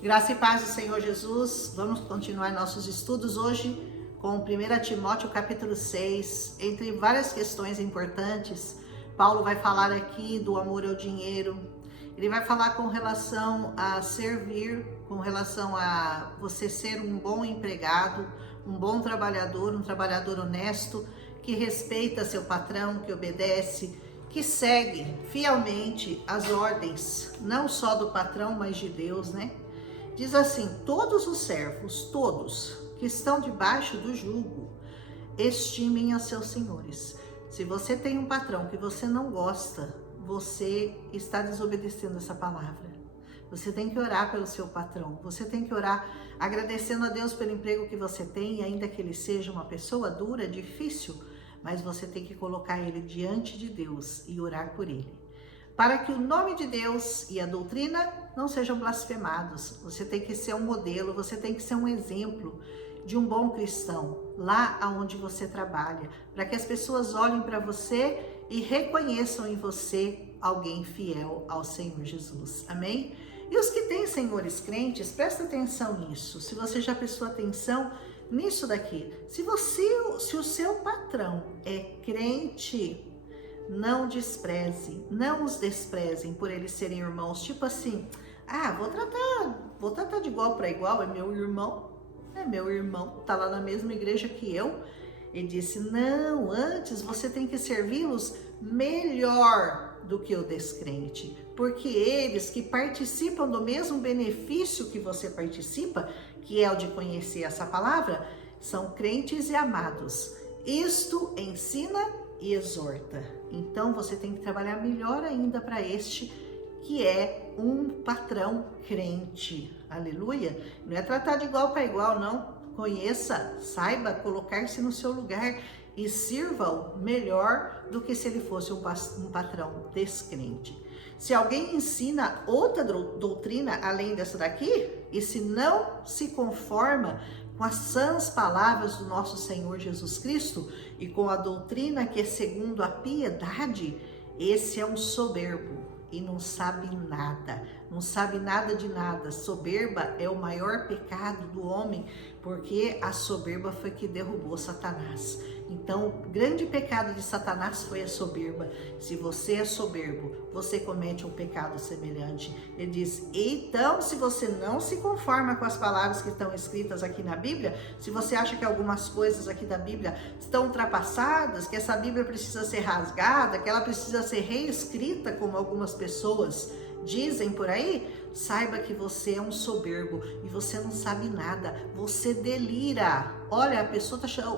Graça e paz do Senhor Jesus. Vamos continuar nossos estudos hoje com 1 Timóteo capítulo 6. Entre várias questões importantes, Paulo vai falar aqui do amor ao dinheiro. Ele vai falar com relação a servir, com relação a você ser um bom empregado, um bom trabalhador, um trabalhador honesto, que respeita seu patrão, que obedece, que segue fielmente as ordens, não só do patrão, mas de Deus, né? Diz assim: todos os servos, todos que estão debaixo do jugo, estimem a seus senhores. Se você tem um patrão que você não gosta, você está desobedecendo essa palavra. Você tem que orar pelo seu patrão, você tem que orar agradecendo a Deus pelo emprego que você tem, ainda que ele seja uma pessoa dura, difícil, mas você tem que colocar ele diante de Deus e orar por ele, para que o nome de Deus e a doutrina não sejam blasfemados. Você tem que ser um modelo, você tem que ser um exemplo de um bom cristão lá aonde você trabalha, para que as pessoas olhem para você e reconheçam em você alguém fiel ao Senhor Jesus. Amém? E os que têm senhores crentes, presta atenção nisso. Se você já prestou atenção nisso daqui, se o seu patrão é crente, não despreze, não os desprezem por eles serem irmãos. Tipo assim, vou tratar de igual para igual, é meu irmão, tá lá na mesma igreja que eu. Ele disse: não, antes você tem que servi-los melhor do que o descrente, porque eles que participam do mesmo benefício que você participa, que é o de conhecer essa palavra, são crentes e amados. Isto ensina e exorta. Então você tem que trabalhar melhor ainda para este que é um patrão crente. Aleluia! Não é tratar de igual para igual, não. Conheça, saiba colocar-se no seu lugar e sirva-o melhor do que se ele fosse um patrão descrente. Se alguém ensina outra doutrina além dessa daqui, e se não se conforma com as sãs palavras do nosso Senhor Jesus Cristo e com a doutrina que é segundo a piedade, esse é um soberbo e não sabe nada de nada. Soberba é o maior pecado do homem, porque a soberba foi que derrubou Satanás. Então, o grande pecado de Satanás foi a soberba. Se você é soberbo, você comete um pecado semelhante. Ele diz: então, se você não se conforma com as palavras que estão escritas aqui na Bíblia, se você acha que algumas coisas aqui da Bíblia estão ultrapassadas, que essa Bíblia precisa ser rasgada, que ela precisa ser reescrita, como algumas pessoas dizem por aí, saiba que você é um soberbo e você não sabe nada, você delira. Olha,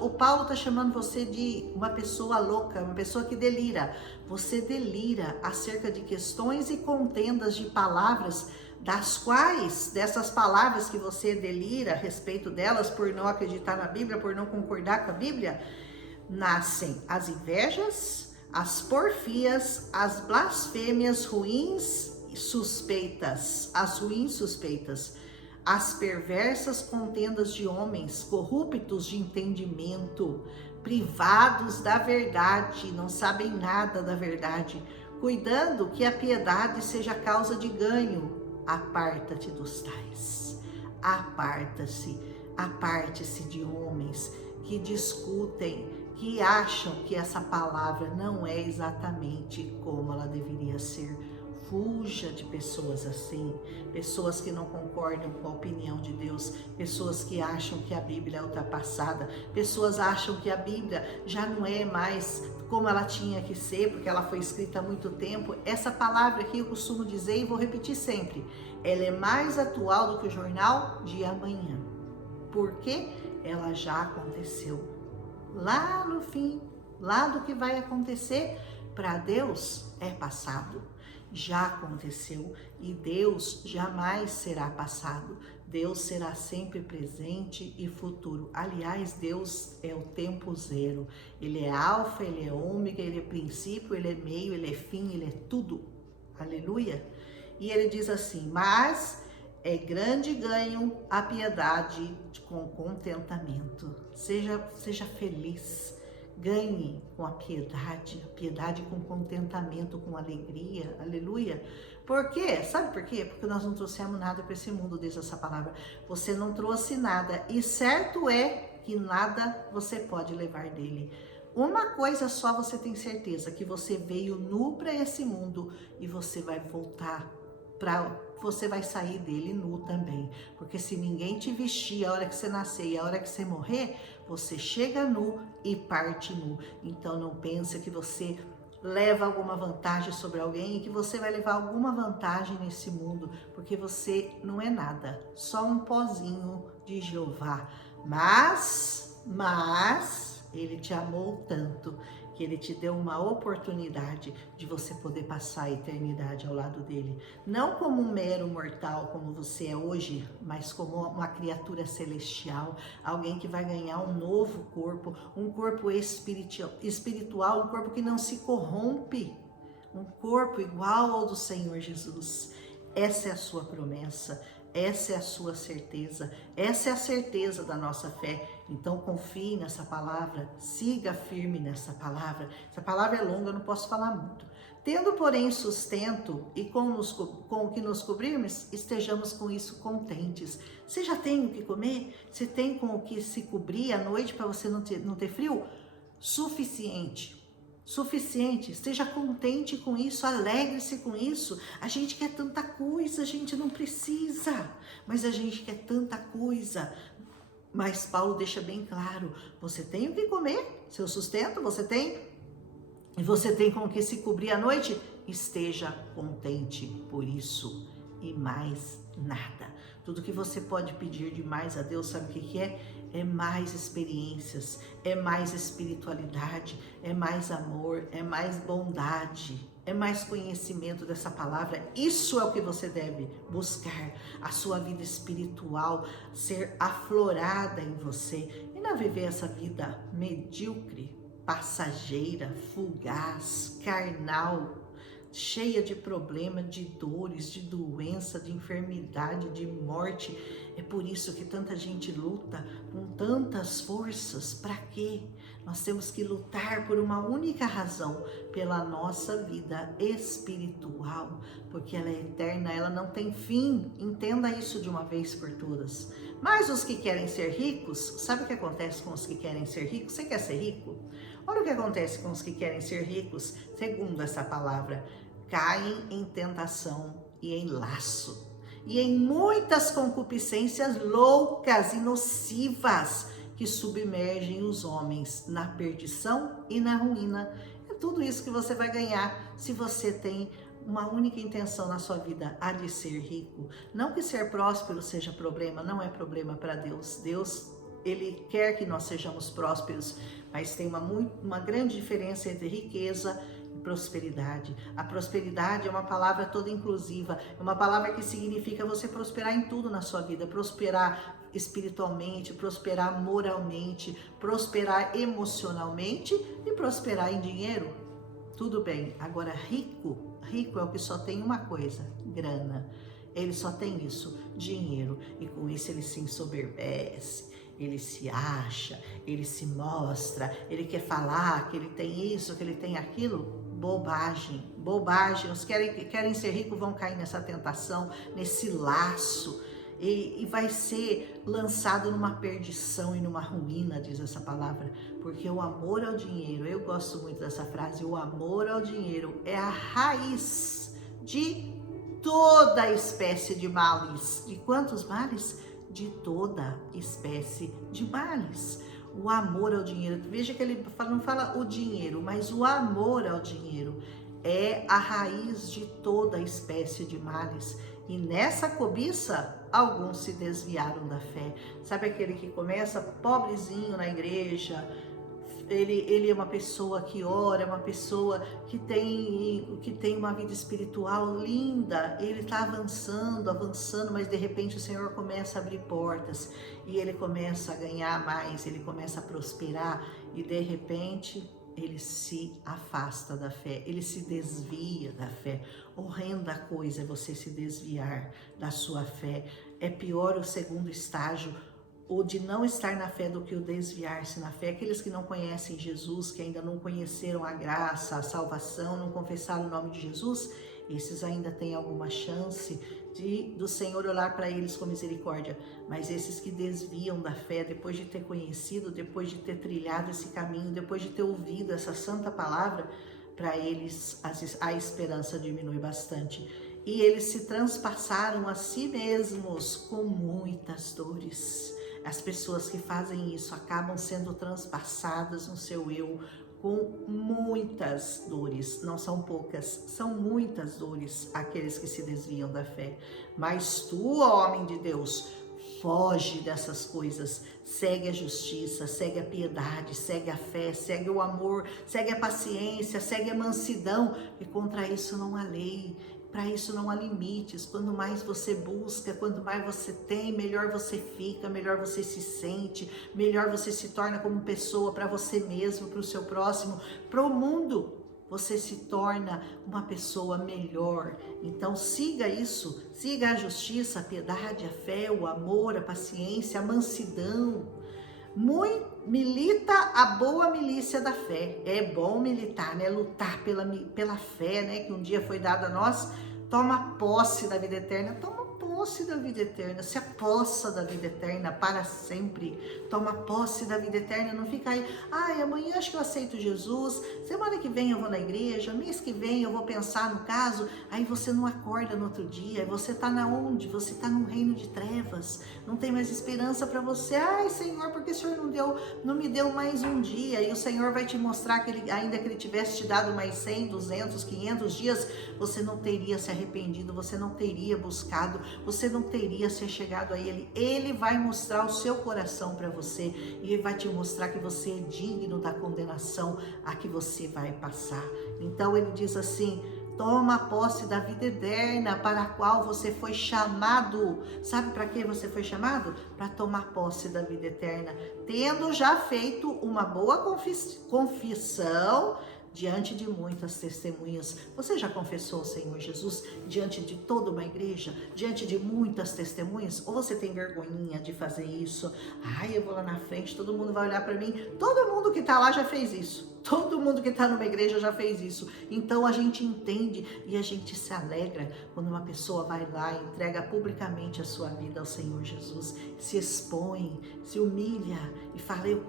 o Paulo está chamando você de uma pessoa louca, uma pessoa que delira. Você delira acerca de questões e contendas de palavras, das quais, dessas palavras que você delira a respeito delas, por não acreditar na Bíblia, por não concordar com a Bíblia, nascem as invejas, as porfias, as blasfêmias ruins suspeitas, as perversas contendas de homens corruptos de entendimento, privados da verdade, não sabem nada da verdade, cuidando que a piedade seja causa de ganho. Aparta-te dos tais, aparte-se de homens que discutem, que acham que essa palavra não é exatamente como ela deveria ser. Fuja de pessoas assim, pessoas que não concordam com a opinião de Deus, pessoas que acham que a Bíblia é ultrapassada, pessoas acham que a Bíblia já não é mais como ela tinha que ser, porque ela foi escrita há muito tempo. Essa palavra aqui eu costumo dizer e vou repetir sempre, ela é mais atual do que o jornal de amanhã, porque ela já aconteceu. Lá no fim, lá do que vai acontecer, para Deus é passado. Já aconteceu e Deus jamais será passado. Deus será sempre presente e futuro. Aliás, Deus é o tempo zero. Ele é alfa, ele é ômega, ele é princípio, ele é meio, ele é fim, ele é tudo. Aleluia! E ele diz assim: mas é grande ganho a piedade com contentamento. Seja feliz. Ganhe com a piedade com contentamento, com alegria, aleluia, Por quê? Sabe por quê? Porque nós não trouxemos nada para esse mundo, diz essa palavra. Você não trouxe nada, e certo é que nada você pode levar dele. Uma coisa só você tem certeza, que você veio nu para esse mundo e você vai voltar você vai sair dele nu também. Porque se ninguém te vestir a hora que você nascer e a hora que você morrer, você chega nu e parte nu. Então não pensa que você leva alguma vantagem sobre alguém e que você vai levar alguma vantagem nesse mundo, porque você não é nada, só um pozinho de Jeová. Mas ele te amou tanto que ele te deu uma oportunidade de você poder passar a eternidade ao lado dele. Não como um mero mortal como você é hoje, mas como uma criatura celestial, alguém que vai ganhar um novo corpo, um corpo espiritual, um corpo que não se corrompe, um corpo igual ao do Senhor Jesus. Essa é a sua promessa. Essa é a sua certeza, essa é a certeza da nossa fé. Então confie nessa palavra, siga firme nessa palavra. Essa palavra é longa, eu não posso falar muito. Tendo, porém, sustento e com o que nos cobrirmos, estejamos com isso contentes. Você já tem o que comer? Você tem com o que se cobrir à noite para você não ter frio? Suficiente. Esteja contente com isso, alegre-se com isso. A gente quer tanta coisa, a gente não precisa, mas a gente quer tanta coisa. Mas Paulo deixa bem claro, você tem o que comer, seu sustento você tem, e você tem com o que se cobrir à noite, esteja contente por isso e mais nada. Tudo que você pode pedir de mais a Deus, sabe o que é? É mais experiências, é mais espiritualidade, é mais amor, é mais bondade, é mais conhecimento dessa palavra. Isso é o que você deve buscar, a sua vida espiritual ser aflorada em você e não viver essa vida medíocre, passageira, fugaz, carnal, cheia de problemas, de dores, de doença, de enfermidade, de morte. É por isso que tanta gente luta com tantas forças. Para quê? Nós temos que lutar por uma única razão, pela nossa vida espiritual, porque ela é eterna, ela não tem fim. Entenda isso de uma vez por todas. Mas os que querem ser ricos, sabe o que acontece com os que querem ser ricos? Você quer ser rico? Olha o que acontece com os que querem ser ricos, segundo essa palavra: caem em tentação e em laço, e em muitas concupiscências loucas e nocivas, que submergem os homens na perdição e na ruína. É tudo isso que você vai ganhar se você tem uma única intenção na sua vida, a de ser rico. Não que ser próspero seja problema, não é problema para Deus. Deus, Ele quer que nós sejamos prósperos, mas tem uma grande diferença entre riqueza e prosperidade. A prosperidade é uma palavra toda inclusiva, é uma palavra que significa você prosperar em tudo na sua vida, prosperar espiritualmente, prosperar moralmente, prosperar emocionalmente e prosperar em dinheiro. Tudo bem. Agora, rico é o que só tem uma coisa: grana. Ele só tem isso, dinheiro, e com isso ele se ensoberbece, ele se acha, ele se mostra, ele quer falar que ele tem isso, que ele tem aquilo. Bobagem. Os que querem ser ricos vão cair nessa tentação, nesse laço, e vai ser lançado numa perdição e numa ruína, diz essa palavra, porque o amor ao dinheiro, eu gosto muito dessa frase, o amor ao dinheiro é a raiz de toda espécie de males. De quantos males? De toda espécie de males. O amor ao dinheiro, veja que ele não fala o dinheiro, mas o amor ao dinheiro é a raiz de toda espécie de males. E nessa cobiça, alguns se desviaram da fé. Sabe aquele que começa pobrezinho na igreja, ele é uma pessoa que ora, é uma pessoa que tem uma vida espiritual linda, ele está avançando, mas de repente o Senhor começa a abrir portas, e ele começa a ganhar mais, ele começa a prosperar, e de repente ele se afasta da fé, ele se desvia da fé. Horrenda coisa é você se desviar da sua fé. É pior o segundo estágio, o de não estar na fé, do que o desviar-se na fé. Aqueles que não conhecem Jesus, que ainda não conheceram a graça, a salvação, não confessaram o nome de Jesus, esses ainda têm alguma chance do Senhor olhar para eles com misericórdia. Mas esses que desviam da fé, depois de ter conhecido, depois de ter trilhado esse caminho, depois de ter ouvido essa santa palavra, para eles a esperança diminui bastante. E eles se transpassaram a si mesmos com muitas dores. As pessoas que fazem isso acabam sendo transpassadas no seu eu com muitas dores, não são poucas, são muitas dores aqueles que se desviam da fé. Mas tu, ó homem de Deus, foge dessas coisas, segue a justiça, segue a piedade, segue a fé, segue o amor, segue a paciência, segue a mansidão, e contra isso não há lei. Para isso não há limites. Quanto mais você busca, quanto mais você tem, melhor você fica, melhor você se sente, melhor você se torna como pessoa para você mesmo, para o seu próximo, para o mundo. Você se torna uma pessoa melhor. Então siga isso, siga a justiça, a piedade, a fé, o amor, a paciência, a mansidão. Milita a boa milícia da fé. É bom militar, né? Lutar pela fé, né? Que um dia foi dada a nós. Toma posse da vida eterna. Toma posse da vida eterna. Se apossa da vida eterna para sempre. Toma posse da vida eterna. Não fica aí, ai, amanhã acho que eu aceito Jesus. Semana que vem eu vou na igreja. Mês que vem eu vou pensar no caso. Aí você não acorda no outro dia. Você está na onde? Você está num reino de trevas. Não tem mais esperança para você. Ai, Senhor, porque o Senhor não me deu mais um dia? E o Senhor vai te mostrar que ainda que Ele tivesse te dado mais 100, 200, 500 dias, você não teria se arrependido, você não teria buscado, você não teria se chegado a Ele. Ele vai mostrar o seu coração para você e Ele vai te mostrar que você é digno da condenação a que você vai passar. Então Ele diz assim: toma posse da vida eterna para a qual você foi chamado. Sabe para que você foi chamado? Para tomar posse da vida eterna, tendo já feito uma boa confissão diante de muitas testemunhas. Você já confessou o Senhor Jesus diante de toda uma igreja, diante de muitas testemunhas? Ou você tem vergonhinha de fazer isso? Ai, eu vou lá na frente, todo mundo vai olhar para mim. Todo mundo que está lá já fez isso. Todo mundo que está numa igreja já fez isso. Então a gente entende e a gente se alegra quando uma pessoa vai lá e entrega publicamente a sua vida ao Senhor Jesus, se expõe, se humilha e fala: eu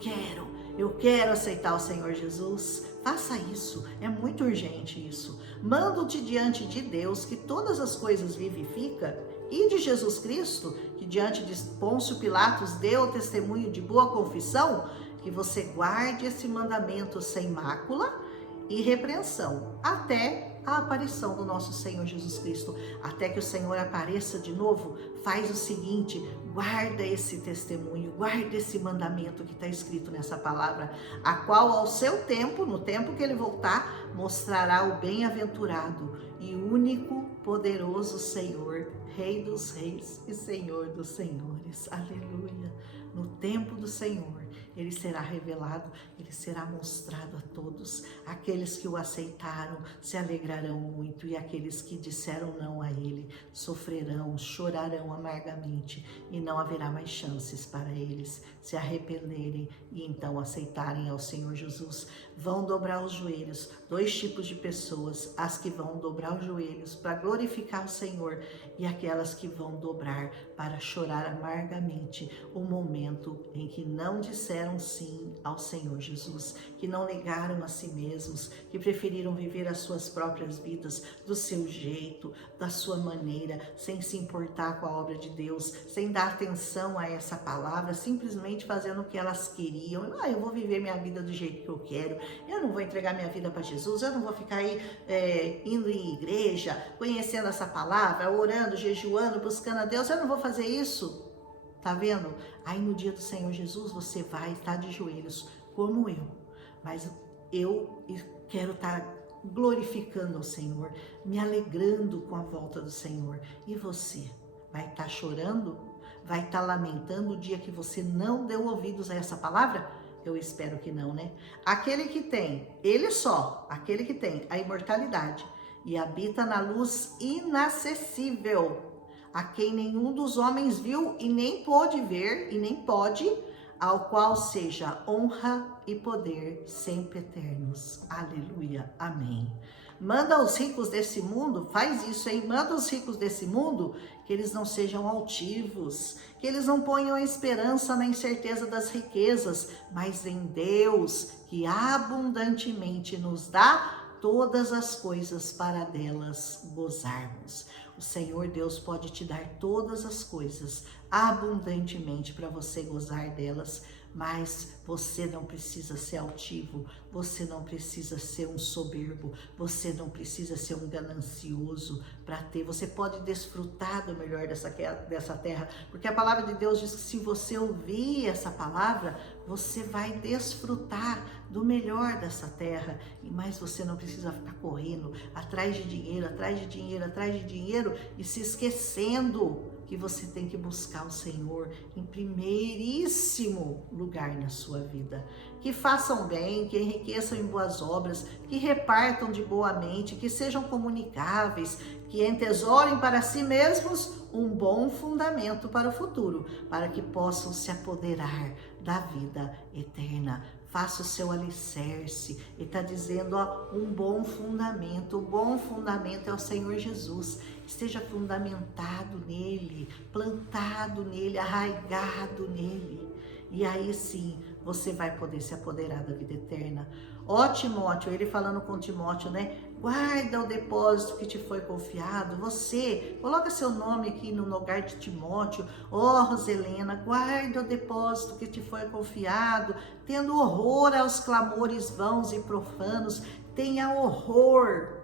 quero aceitar o Senhor Jesus. Faça isso, é muito urgente isso. Mando-te diante de Deus, que todas as coisas vivifica, e de Jesus Cristo, que diante de Pôncio Pilatos deu testemunho de boa confissão, que você guarde esse mandamento sem mácula e repreensão, até a aparição do nosso Senhor Jesus Cristo. Até que o Senhor apareça de novo, faz o seguinte: guarda esse testemunho, guarda esse mandamento que está escrito nessa palavra, a qual ao seu tempo, no tempo que Ele voltar, mostrará o bem-aventurado e único poderoso Senhor, Rei dos reis e Senhor dos senhores. Aleluia! No tempo do Senhor, Ele será revelado, Ele será mostrado a todos. Aqueles que o aceitaram se alegrarão muito, e aqueles que disseram não a Ele sofrerão, chorarão amargamente, e não haverá mais chances para eles se arrependerem e então aceitarem ao Senhor Jesus. Vão dobrar os joelhos, dois tipos de pessoas: as que vão dobrar os joelhos para glorificar o Senhor, e aquelas que vão dobrar para chorar amargamente o momento em que não disseram sim ao Senhor Jesus, que não negaram a si mesmos, que preferiram viver as suas próprias vidas do seu jeito, da sua maneira, sem se importar com a obra de Deus, sem dar atenção a essa palavra, simplesmente fazendo o que elas queriam. Eu vou viver minha vida do jeito que eu quero, eu não vou entregar minha vida para Jesus, eu não vou ficar aí indo em igreja, conhecendo essa palavra, orando, jejuando, buscando a Deus, eu não vou fazer isso. Tá vendo? Aí no dia do Senhor Jesus você vai estar de joelhos como eu, mas eu quero estar glorificando ao Senhor, me alegrando com a volta do Senhor. E você vai estar chorando? Vai estar lamentando o dia que você não deu ouvidos a essa palavra? Eu espero que não, né? Aquele que tem, aquele que tem a imortalidade e habita na luz inacessível, a quem nenhum dos homens viu e nem pôde ver e nem pode, ao qual seja honra e poder sempre eternos. Aleluia, amém. Manda os ricos desse mundo, faz isso, hein? Manda os ricos desse mundo que eles não sejam altivos, que eles não ponham a esperança na incerteza das riquezas, mas em Deus, que abundantemente nos dá todas as coisas para delas gozarmos. O Senhor Deus pode te dar todas as coisas abundantemente para você gozar delas, mas você não precisa ser altivo, você não precisa ser um soberbo, você não precisa ser um ganancioso para ter. Você pode desfrutar do melhor dessa terra, porque a palavra de Deus diz que se você ouvir essa palavra, você vai desfrutar do melhor dessa terra, mas você não precisa ficar correndo atrás de dinheiro, atrás de dinheiro, atrás de dinheiro e se esquecendo que você tem que buscar o Senhor em primeiríssimo lugar na sua vida. Que façam bem, que enriqueçam em boas obras, que repartam de boa mente, que sejam comunicáveis, que entesourem para si mesmos um bom fundamento para o futuro, para que possam se apoderar da vida eterna. Faça o seu alicerce. Ele está dizendo, ó, um bom fundamento. O bom fundamento é o Senhor Jesus. Esteja fundamentado nele, plantado nele, arraigado nele. E aí sim, você vai poder se apoderar da vida eterna. Ó Timóteo, ele falando com Timóteo, né? Guarda o depósito que te foi confiado. Você, coloca seu nome aqui no lugar de Timóteo. Ó Roselena, guarda o depósito que te foi confiado, tendo horror aos clamores vãos e profanos. Tenha horror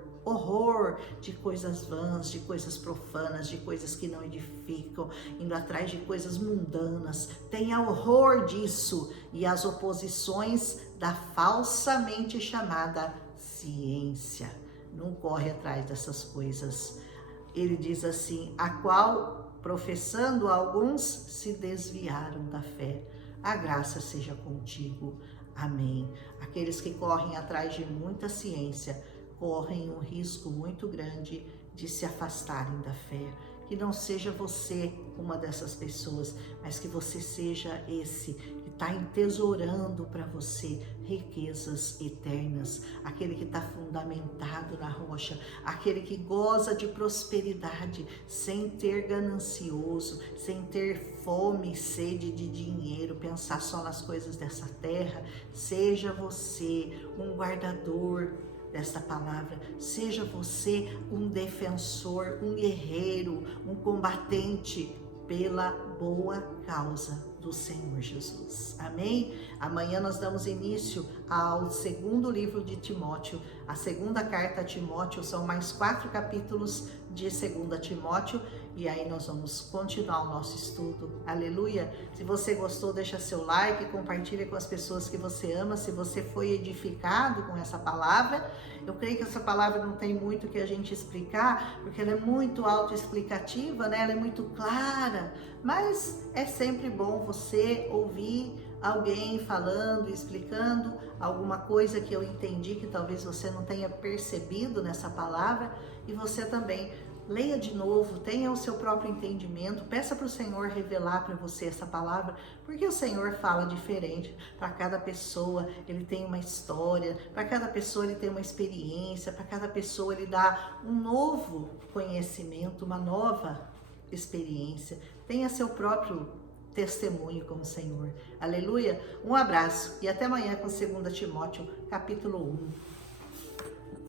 de coisas vãs, de coisas profanas, de coisas que não edificam, indo atrás de coisas mundanas. Tenha horror disso e as oposições da falsamente chamada ciência. Não corre atrás dessas coisas. Ele diz assim, a qual, professando alguns, se desviaram da fé. A graça seja contigo. Amém. Aqueles que correm atrás de muita ciência, correm um risco muito grande de se afastarem da fé. Que não seja você uma dessas pessoas, mas que você seja esse que está entesourando para você riquezas eternas, aquele que está fundamentado na rocha, aquele que goza de prosperidade, sem ter ganancioso, sem ter fome e sede de dinheiro, pensar só nas coisas dessa terra. Seja você um guardador desta palavra, seja você um defensor, um guerreiro, um combatente pela boa causa do Senhor Jesus. Amém? Amanhã nós damos início ao segundo livro de Timóteo, a segunda carta a Timóteo, são mais 4 capítulos de 2 Timóteo, e aí nós vamos continuar o nosso estudo. Aleluia! Se você gostou, deixa seu like, compartilha com as pessoas que você ama. Se você foi edificado com essa palavra, eu creio que essa palavra não tem muito que a gente explicar, porque ela é muito autoexplicativa, né? Ela é muito clara, mas é sempre bom você ouvir alguém falando, explicando alguma coisa que eu entendi que talvez você não tenha percebido nessa palavra, e você também leia de novo, tenha o seu próprio entendimento, peça para o Senhor revelar para você essa palavra, porque o Senhor fala diferente para cada pessoa, Ele tem uma história, para cada pessoa Ele tem uma experiência, para cada pessoa Ele dá um novo conhecimento, uma nova experiência, tenha seu próprio testemunho com o Senhor. Aleluia! Um abraço e até amanhã com 2 Timóteo, capítulo 1.